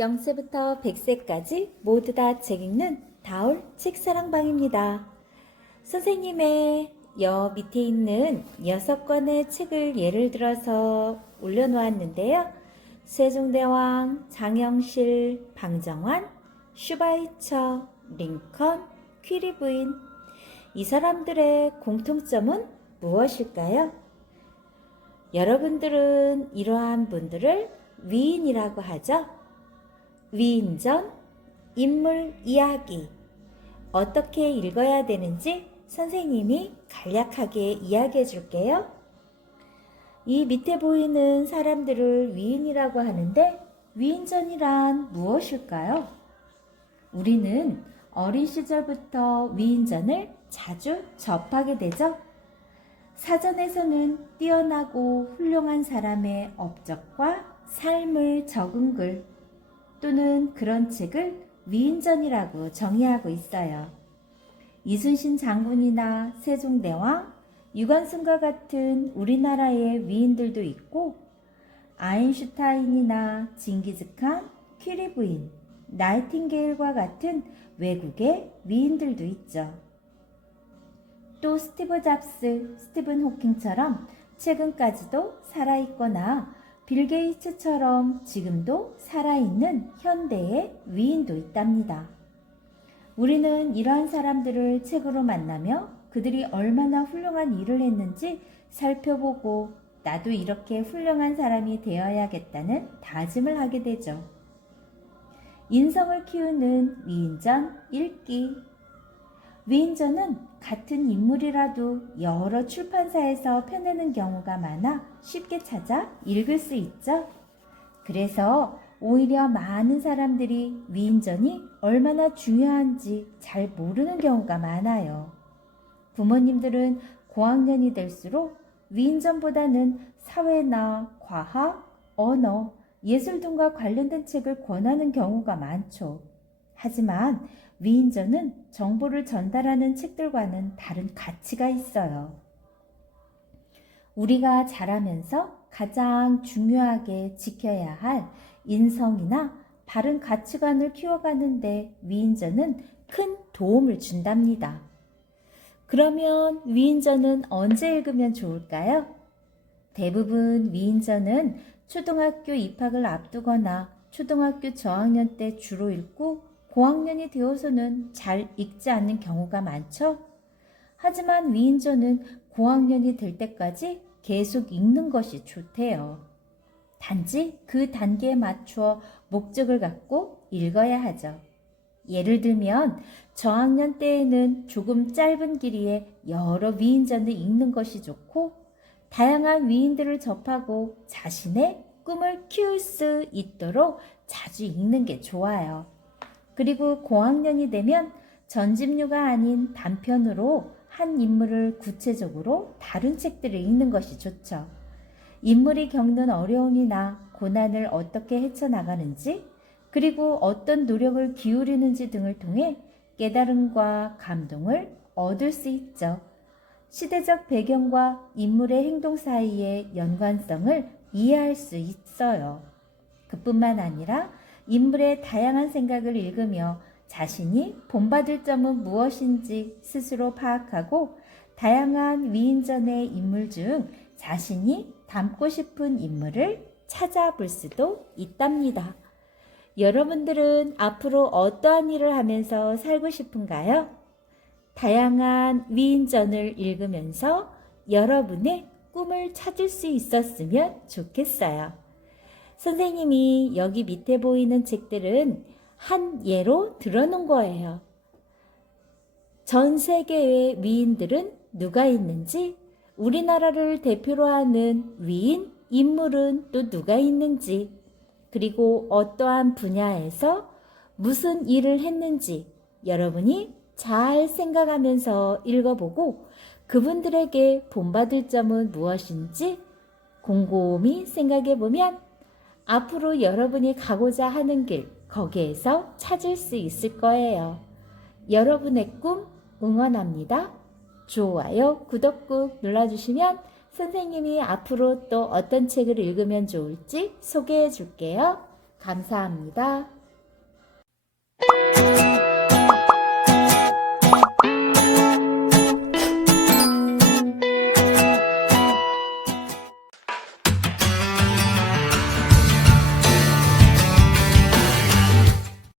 0세부터 100세까지 모두 다 책 읽는 다올 책사랑방입니다. 선생님의 밑에 있는 6권의 책을 예를 들어서 올려놓았는데요. 세종대왕, 장영실, 방정환, 슈바이처, 링컨, 퀴리 부인. 이 사람들의 공통점은 무엇일까요? 여러분들은 이러한 분들을 위인이라고 하죠. 위인전, 인물 이야기. 어떻게 읽어야 되는지 선생님이 간략하게 이야기해 줄게요. 이 밑에 보이는 사람들을 위인이라고 하는데 위인전이란 무엇일까요? 우리는 어린 시절부터 위인전을 자주 접하게 되죠. 사전에서는 뛰어나고 훌륭한 사람의 업적과 삶을 적은 글 또는 그런 책을 위인전이라고 정의하고 있어요. 이순신 장군이나 세종대왕, 유관순과 같은 우리나라의 위인들도 있고 아인슈타인이나 징기즈칸, 퀴리 부인, 나이팅게일과 같은 외국의 위인들도 있죠. 또 스티브 잡스, 스티븐 호킹처럼 최근까지도 살아있거나 빌 게이츠처럼 지금도 살아있는 현대의 위인도 있답니다. 우리는 이러한 사람들을 책으로 만나며 그들이 얼마나 훌륭한 일을 했는지 살펴보고 나도 이렇게 훌륭한 사람이 되어야겠다는 다짐을 하게 되죠. 인성을 키우는 위인전 읽기. 위인전은 같은 인물이라도 여러 출판사에서 펴내는 경우가 많아 쉽게 찾아 읽을 수 있죠. 그래서 오히려 많은 사람들이 위인전이 얼마나 중요한지 잘 모르는 경우가 많아요. 부모님들은 고학년이 될수록 위인전보다는 사회나 과학, 언어, 예술 등과 관련된 책을 권하는 경우가 많죠. 하지만 위인전은 정보를 전달하는 책들과는 다른 가치가 있어요. 우리가 자라면서 가장 중요하게 지켜야 할 인성이나 바른 가치관을 키워가는데 위인전은 큰 도움을 준답니다. 그러면 위인전은 언제 읽으면 좋을까요? 대부분 위인전은 초등학교 입학을 앞두거나 초등학교 저학년 때 주로 읽고 고학년이 되어서는 잘 읽지 않는 경우가 많죠. 하지만 위인전은 고학년이 될 때까지 계속 읽는 것이 좋대요. 단지 그 단계에 맞추어 목적을 갖고 읽어야 하죠. 예를 들면 저학년 때에는 조금 짧은 길이에 여러 위인전을 읽는 것이 좋고 다양한 위인들을 접하고 자신의 꿈을 키울 수 있도록 자주 읽는 게 좋아요. 그리고 고학년이 되면 전집류가 아닌 단편으로 한 인물을 구체적으로 다룬 책들을 읽는 것이 좋죠. 인물이 겪는 어려움이나 고난을 어떻게 헤쳐나가는지 그리고 어떤 노력을 기울이는지 등을 통해 깨달음과 감동을 얻을 수 있죠. 시대적 배경과 인물의 행동 사이의 연관성을 이해할 수 있어요. 그뿐만 아니라 인물의 다양한 생각을 읽으며 자신이 본받을 점은 무엇인지 스스로 파악하고 다양한 위인전의 인물 중 자신이 닮고 싶은 인물을 찾아볼 수도 있답니다. 여러분들은 앞으로 어떠한 일을 하면서 살고 싶은가요? 다양한 위인전을 읽으면서 여러분의 꿈을 찾을 수 있었으면 좋겠어요. 선생님이 여기 밑에 보이는 책들은 한 예로 들어놓은 거예요. 전 세계의 위인들은 누가 있는지, 우리나라를 대표로 하는 위인, 인물은 또 누가 있는지, 그리고 어떠한 분야에서 무슨 일을 했는지 여러분이 잘 생각하면서 읽어보고 그분들에게 본받을 점은 무엇인지 곰곰이 생각해보면 앞으로 여러분이 가고자 하는 길, 거기에서 찾을 수 있을 거예요. 여러분의 꿈 응원합니다. 좋아요, 구독 꾹 눌러주시면 선생님이 앞으로 또 어떤 책을 읽으면 좋을지 소개해 줄게요. 감사합니다.